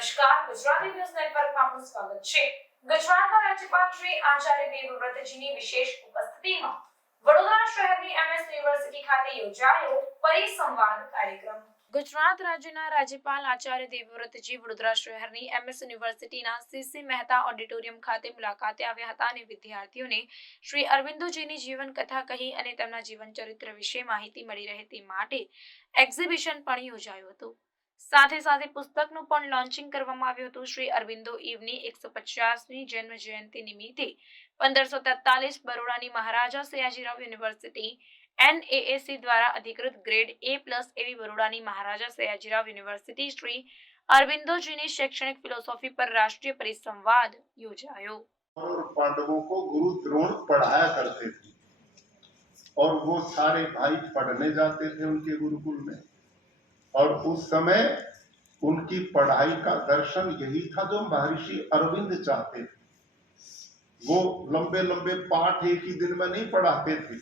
નમસ્કાર ગુજરાતી ન્યૂઝ નેટવર્કમાં આપનું સ્વાગત છે। ગુજરાતના રાજ્યપાલ શ્રી આચાર્ય દેવવ્રતજીની વિશેષ ઉપસ્થિતિમાં વડોદરા શહેરની એમએસ યુનિવર્સિટી ખાતે યોજાયો પરિસંવાદ કાર્યક્રમ। ગુજરાત રાજ્યના રાજ્યપાલ આચાર્ય દેવવ્રતજી વડોદરા શહેરની એમએસ યુનિવર્સિટીના સીસી મહેતા ઓડિટોરિયમ ખાતે મુલાકાતે આવ્યા હતા અને વિદ્યાર્થીઓને શ્રી અરવિંદોજીની જીવન કથા કહી અને તેમના જીવન ચરિત્ર વિશે માહિતી મળી રહે તે માટે એક્ઝિબિશન પણ યોજાયું હતું। સાથે સાથે પુસ્તકનું પણ લોન્ચિંગ કરવામાં આવ્યું હતું। શ્રી અરવિંદો ઇવની 150મી જન્મ જયંતિ નિમિત્તે 1543 બરોડાની મહારાજા સયાજીરાવ યુનિવર્સિટી NAAC દ્વારા અધિકૃત ગ્રેડ A+ એવી બરોડાની મહારાજા સયાજીરાવ યુનિવર્સિટી શ્રી અરવિંદોજીની शैक्षणिक फिलोसॉफी पर राष्ट्रीय परिसंवाद योजायो। और पांडवों को गुरु द्रोण पढ़ाया करते थे और वो सारे भाई पढ़ने जाते थे उनके गुरुकुल में, और उस समय उनकी पढ़ाई का दर्शन यही था जो महर्षि अरविंद चाहते थे। वो लंबे लंबे पाठ एक ही दिन में नहीं पढ़ाते थे,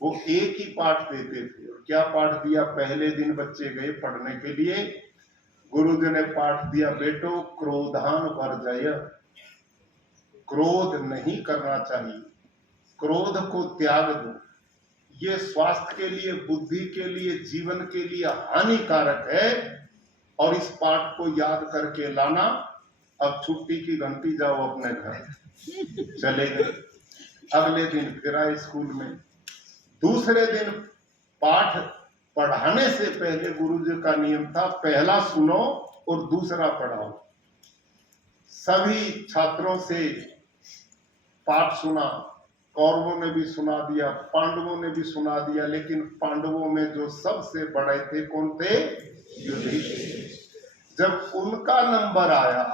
वो एक ही पाठ देते थे। और क्या पाठ दिया? पहले दिन बच्चे गए पढ़ने के लिए, गुरुजी ने पाठ दिया, बेटो क्रोधान वर्जय, क्रोध नहीं करना चाहिए, क्रोध को त्याग दो, ये स्वास्थ्य के लिए, बुद्धि के लिए, जीवन के लिए हानिकारक है। और इस पाठ को याद करके लाना। अब छुट्टी की घंटी, जाओ अपने घर। चले गए। अगले दिन फिर आए स्कूल में। दूसरे दिन पाठ पढ़ाने से पहले गुरुजी का नियम था, पहला सुनो और दूसरा पढ़ाओ। सभी छात्रों से पाठ सुना, कौरवों ने भी सुना दिया, पांडवों ने भी सुना दिया, लेकिन पांडवों में जो सबसे बड़े थे कौन थे? युधिष्ठिर। जब उनका नंबर आया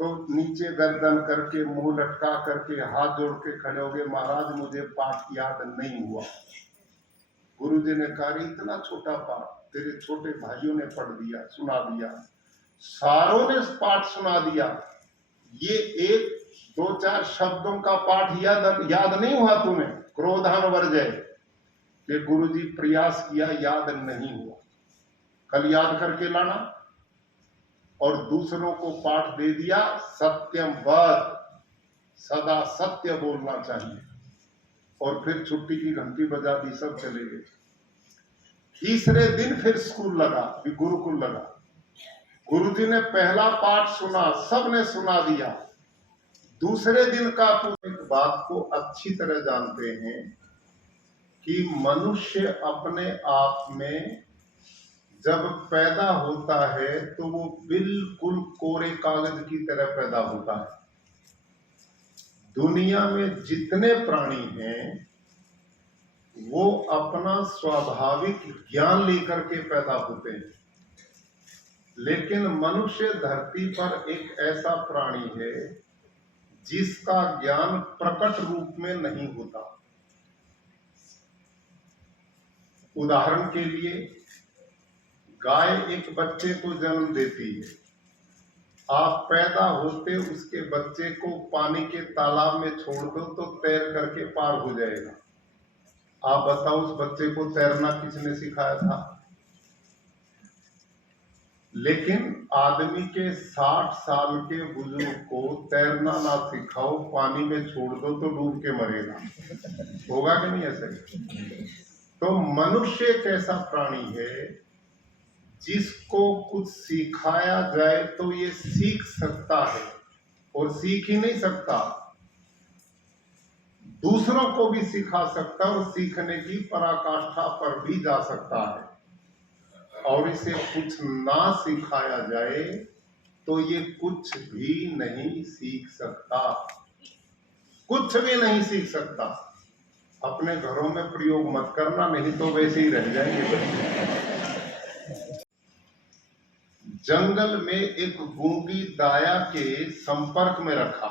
तो नीचे गर्दन करके, मुंह लटका करके, हाथ जोड़ के खड़े हो गए, महाराज मुझे पाठ याद नहीं हुआ। गुरुजी ने कहा, इतना छोटा पाठ तेरे छोटे भाइयों ने पढ़ दिया, सुना दिया, सारों ने पाठ सुना दिया, ये एक दो चार शब्दों का पाठ याद नहीं हुआ तुम्हें? क्रोधान वर्जय। ये गुरुजी प्रयास किया, याद नहीं हुआ, कल याद करके लाना। और दूसरों को पाठ दे दिया, सत्यम वद, सदा सत्य बोलना चाहिए। और फिर छुट्टी की घंटी बजा दी, सब चले गए। तीसरे दिन फिर स्कूल लगा, गुरुकुल लगा। गुरुजी ने पहला पाठ सुना, सबने सुना दिया। दूसरे दिन का एक बात को अच्छी तरह जानते हैं कि मनुष्य अपने आप में जब पैदा होता है तो वो बिल्कुल कोरे कागज की तरह पैदा होता है। दुनिया में जितने प्राणी हैं वो अपना स्वाभाविक ज्ञान लेकर के पैदा होते हैं, लेकिन मनुष्य धरती पर एक ऐसा प्राणी है जिसका ज्ञान प्रकट रूप में नहीं होता। उदाहरण के लिए, गाय एक बच्चे को जन्म देती है, आप पैदा होते उसके बच्चे को पानी के तालाब में छोड़ दो तो तैर करके पार हो जाएगा। आप बताओ, उस बच्चे को तैरना किसने सिखाया था? लेकिन आदमी के 60 साल के बुजुर्ग को तैरना ना सिखाओ, पानी में छोड़ दो तो डूब के मरेगा। होगा कि नहीं ऐसे? तो मनुष्य एक ऐसा प्राणी है जिसको कुछ सिखाया जाए तो ये सीख सकता है, और सीख ही नहीं सकता, दूसरों को भी सिखा सकता है और सीखने की पराकाष्ठा पर भी जा सकता है। और इसे कुछ ना सिखाया जाए तो ये कुछ भी नहीं सीख सकता, कुछ भी नहीं सीख सकता। अपने घरों में प्रयोग मत करना, नहीं तो वैसे ही रह जाएंगे। जंगल में एक गूंगी दाया के संपर्क में रखा।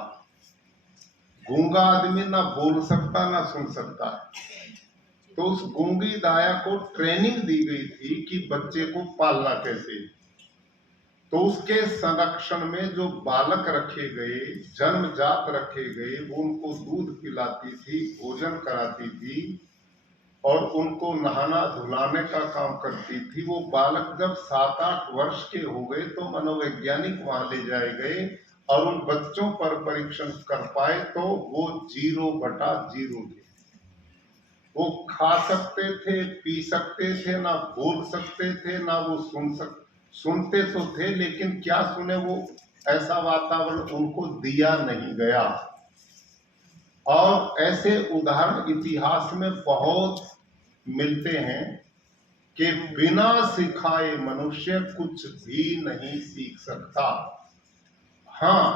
गूंगा आदमी ना बोल सकता ना सुन सकता है, तो उस गूंगी दाया को ट्रेनिंग दी गई थी कि बच्चे को पालना कैसे। तो उसके संरक्षण में जो बालक रखे गए, जन्मजात रखे गए, वो उनको दूध पिलाती थी, भोजन कराती थी, और उनको नहाना धुलाने का काम करती थी। वो बालक जब 7-8 वर्ष के हो गए तो मनोवैज्ञानिक वहां ले जाए गए और उन बच्चों पर परीक्षण कर पाए तो वो 0/0 थे। वो खा सकते थे, पी सकते थे, ना बोल सकते थे, ना वो सुनते तो थे, लेकिन क्या सुने, वो ऐसा वातावरण उनको दिया नहीं गया। और ऐसे उदाहरण इतिहास में बहुत मिलते हैं कि बिना सिखाए मनुष्य कुछ भी नहीं सीख सकता। हाँ,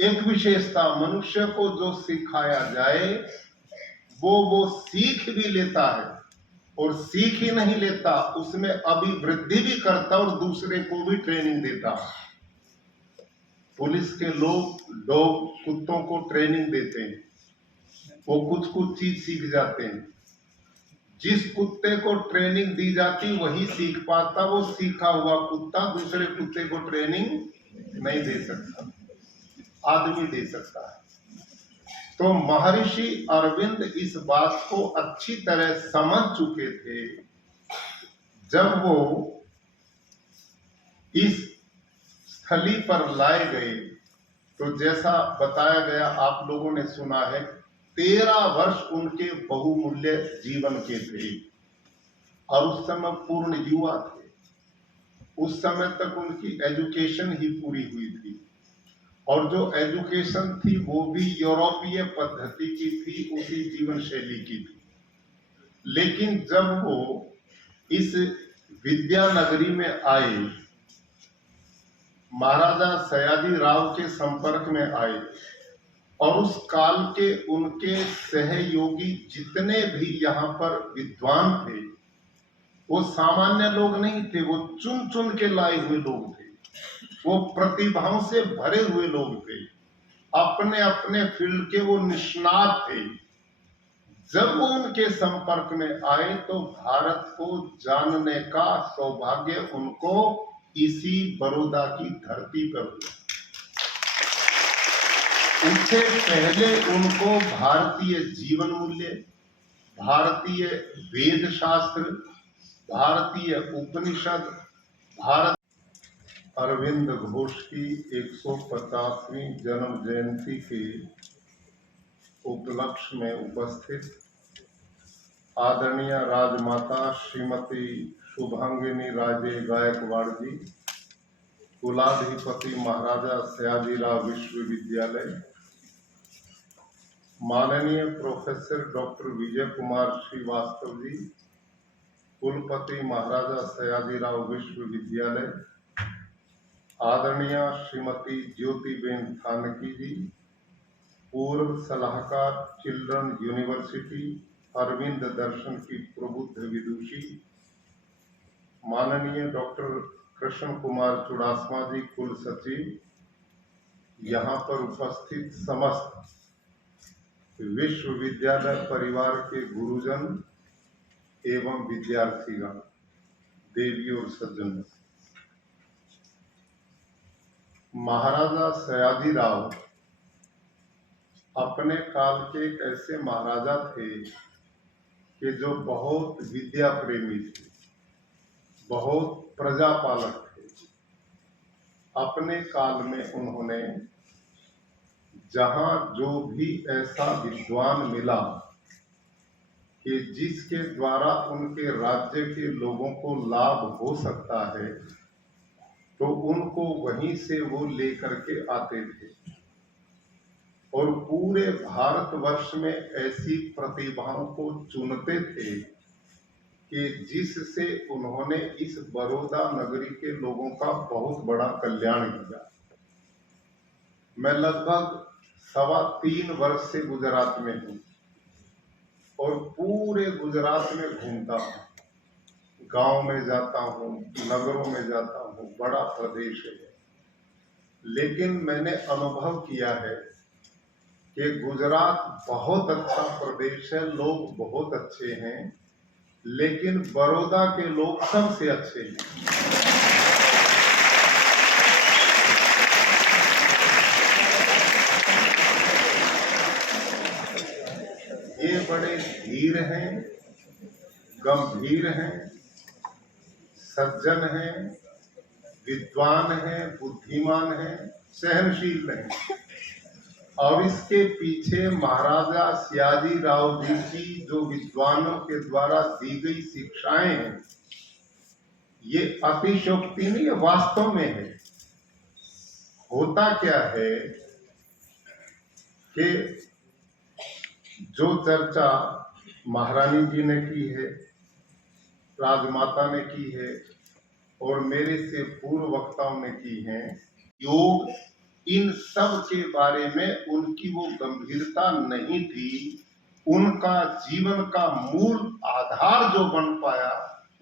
एक विशेषता, मनुष्य को जो सिखाया जाए वो सीख भी लेता है, और सीख ही नहीं लेता, उसमें अभिवृद्धि भी करता और दूसरे को भी ट्रेनिंग देता। पुलिस के लोग कुत्तों को ट्रेनिंग देते हैं, वो कुछ चीज सीख जाते हैं। जिस कुत्ते को ट्रेनिंग दी जाती वही सीख पाता, वो सीखा हुआ कुत्ता दूसरे कुत्ते को ट्रेनिंग नहीं दे सकता, आदमी दे सकता है। तो महर्षि अरविंद इस बात को अच्छी तरह समझ चुके थे। जब वो इस स्थली पर लाए गए तो जैसा बताया गया, आप लोगों ने सुना है, 13 वर्ष उनके बहुमूल्य जीवन के थे और उस समय पूर्ण युवा थे। उस समय तक उनकी एजुकेशन ही पूरी हुई थी, और जो एजुकेशन थी वो भी यूरोपीय पद्धति की थी, उसी जीवन शैली की थी। लेकिन जब वो इस विद्यानगरी में आए, महाराजा सयाजी राव के संपर्क में आए, और उस काल के उनके सहयोगी जितने भी यहाँ पर विद्वान थे, वो सामान्य लोग नहीं थे, वो चुन चुन के लाए हुए लोग थे, वो प्रतिभाओं से भरे हुए लोग थे, अपने अपने फील्ड के वो निष्णात थे। जब वो उनके संपर्क में आए तो भारत को जानने का सौभाग्य उनको इसी बड़ौदा की धरती पर हुआ। उससे पहले उनको भारतीय जीवन मूल्य, भारतीय वेद शास्त्र, भारतीय उपनिषद, भारत अरविंद घोष की 150वीं जन्म जयंती के उपलक्ष्य में उपस्थित आदरणीय राजमाता श्रीमती शुभांगिनी राजे गायकवाड़ जी, कुलाधिपति महाराजा सयाजीराव विश्वविद्यालय, माननीय प्रोफेसर डॉक्टर विजय कुमार श्रीवास्तव जी, कुलपति महाराजा सयाजीराव विश्वविद्यालय, आदरणीय श्रीमती ज्योतिबेन थानकी जी, पूर्व सलाहकार चिल्ड्रन यूनिवर्सिटी अरविंद दर्शन की प्रबुद्ध विदुषी, माननीय डॉक्टर कृष्ण कुमार चुड़ासमा जी कुल सचिव, यहाँ पर उपस्थित समस्त विश्वविद्यालय परिवार के गुरुजन एवं विद्यार्थीगण, देवी और सज्जन, महाराजा सयाजीराव अपने काल के एक ऐसे महाराजा थे कि जो बहुत विद्या प्रेमी थे, बहुत प्रजापालक थे। अपने काल में उन्होंने जहां जो भी ऐसा विद्वान मिला कि जिसके द्वारा उनके राज्य के लोगों को लाभ हो सकता है, तो उनको वहीं से वो लेकर के आते थे, और पूरे भारतवर्ष में ऐसी प्रतिभाओं को चुनते थे कि जिससे उन्होंने इस बड़ौदा नगरी के लोगों का बहुत बड़ा कल्याण किया। मैं लगभग 3.25 वर्ष से गुजरात में हूँ और पूरे गुजरात में घूमता हूँ, गांव में जाता हूँ, नगरों में जाता हूँ, बड़ा प्रदेश है। लेकिन मैंने अनुभव किया है कि गुजरात बहुत अच्छा प्रदेश है, लोग बहुत अच्छे हैं, लेकिन बड़ौदा के लोग सबसे अच्छे हैं। ये बड़े धीर हैं, गंभीर हैं, सज्जन हैं, विद्वान हैं, बुद्धिमान हैं, सहनशील हैं। और इसके पीछे महाराजा सियाजी राव जी की जो विद्वानों के द्वारा दी गई शिक्षाएं हैं, ये अतिशयोक्ति नहीं, ये वास्तव में है। होता क्या है कि जो चर्चा महारानी जी ने की है, राजमाता ने की है और मेरे से पूर्व वक्ताओं ने की है, योग इन सब के बारे में उनकी वो गंभीरता नहीं थी। उनका जीवन का मूल आधार जो बन पाया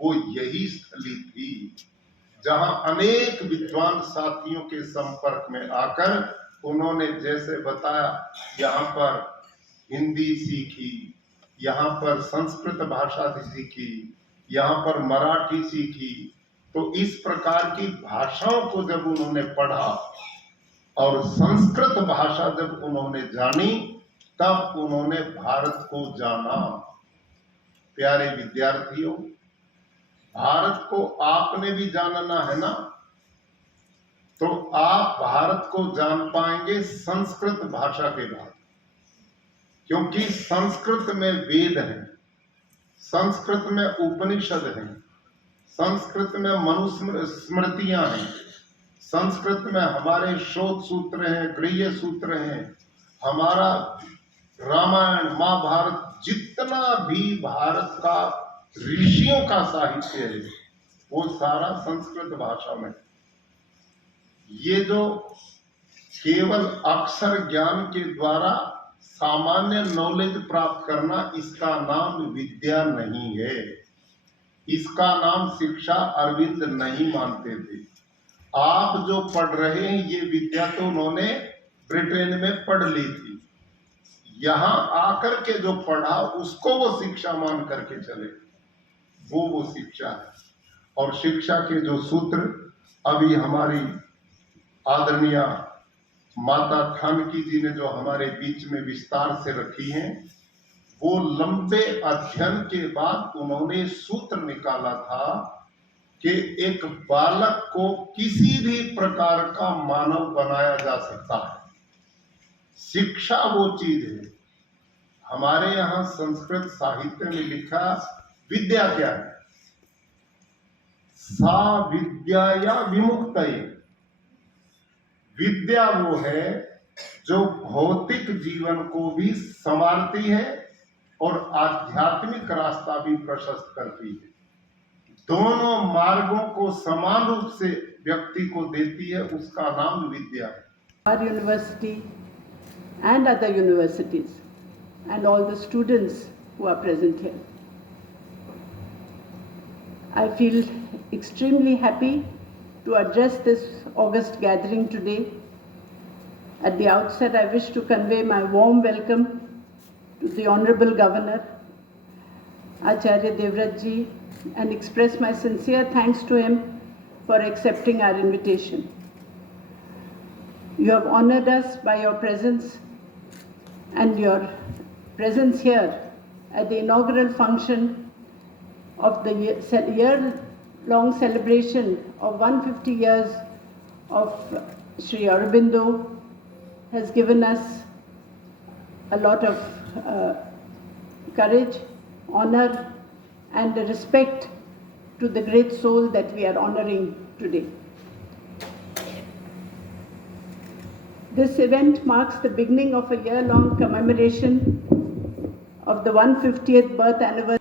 वो यही स्थली थी, जहां अनेक विद्वान साथियों के संपर्क में आकर उन्होंने जैसे बताया, यहाँ पर हिंदी सीखी, यहाँ पर संस्कृत भाषा सीखी, यहाँ पर मराठी सीखी। तो इस प्रकार की भाषाओं को जब उन्होंने पढ़ा और संस्कृत भाषा जब उन्होंने जानी, तब उन्होंने भारत को जाना। प्यारे विद्यार्थियों, भारत को आपने भी जानना है ना, तो आप भारत को जान पाएंगे संस्कृत भाषा के बाद, क्योंकि संस्कृत में वेद हैं, संस्कृत में उपनिषद हैं, संस्कृत में मनुस्मृतियां हैं, संस्कृत में हमारे शोध सूत्र हैं, गृह्य सूत्र हैं, हमारा रामायण महाभारत जितना भी भारत का ऋषियों का साहित्य है वो सारा संस्कृत भाषा में। ये जो केवल अक्षर ज्ञान के द्वारा सामान्य नॉलेज प्राप्त करना, इसका नाम विद्या नहीं है, इसका नाम शिक्षा अरविंद नहीं मानते थे। आप जो पढ़ रहे हैं ये विद्या तो उन्होंने ब्रिटेन में पढ़ ली थी, यहाँ आकर के जो पढ़ा उसको वो शिक्षा मान करके चले, वो शिक्षा है। और शिक्षा के जो सूत्र अभी हमारी आदरणीय माता थानकी जी ने जो हमारे बीच में विस्तार से रखी हैं, वो लंबे अध्ययन के बाद उन्होंने सूत्र निकाला था कि एक बालक को किसी भी प्रकार का मानव बनाया जा सकता है। शिक्षा वो चीज है। हमारे यहाँ संस्कृत साहित्य में लिखा विद्या क्या है? सा विद्याया विमुक्तये। विद्या वो है जो भौतिक जीवन को भी संवारती है और आध्यात्मिक रास्ता भी प्रशस्त करती है। दोनों मार्गों को समान रूप से व्यक्ति को देती है, उसका नाम विद्या है। Our university and other universities and all the students who are present here. I feel extremely happy to address this august gathering today. At the outset, I wish to convey my warm welcome to the Honorable Governor, Acharya Devrat ji, and express my sincere thanks to him for accepting our invitation. You have honored us by your presence, and your presence here at the inaugural function of the year-long celebration of 150 years of Sri Aurobindo has given us a lot of courage, honor, and respect to the great soul that we are honoring today. This event marks the beginning of a year-long commemoration of the 150th birth anniversary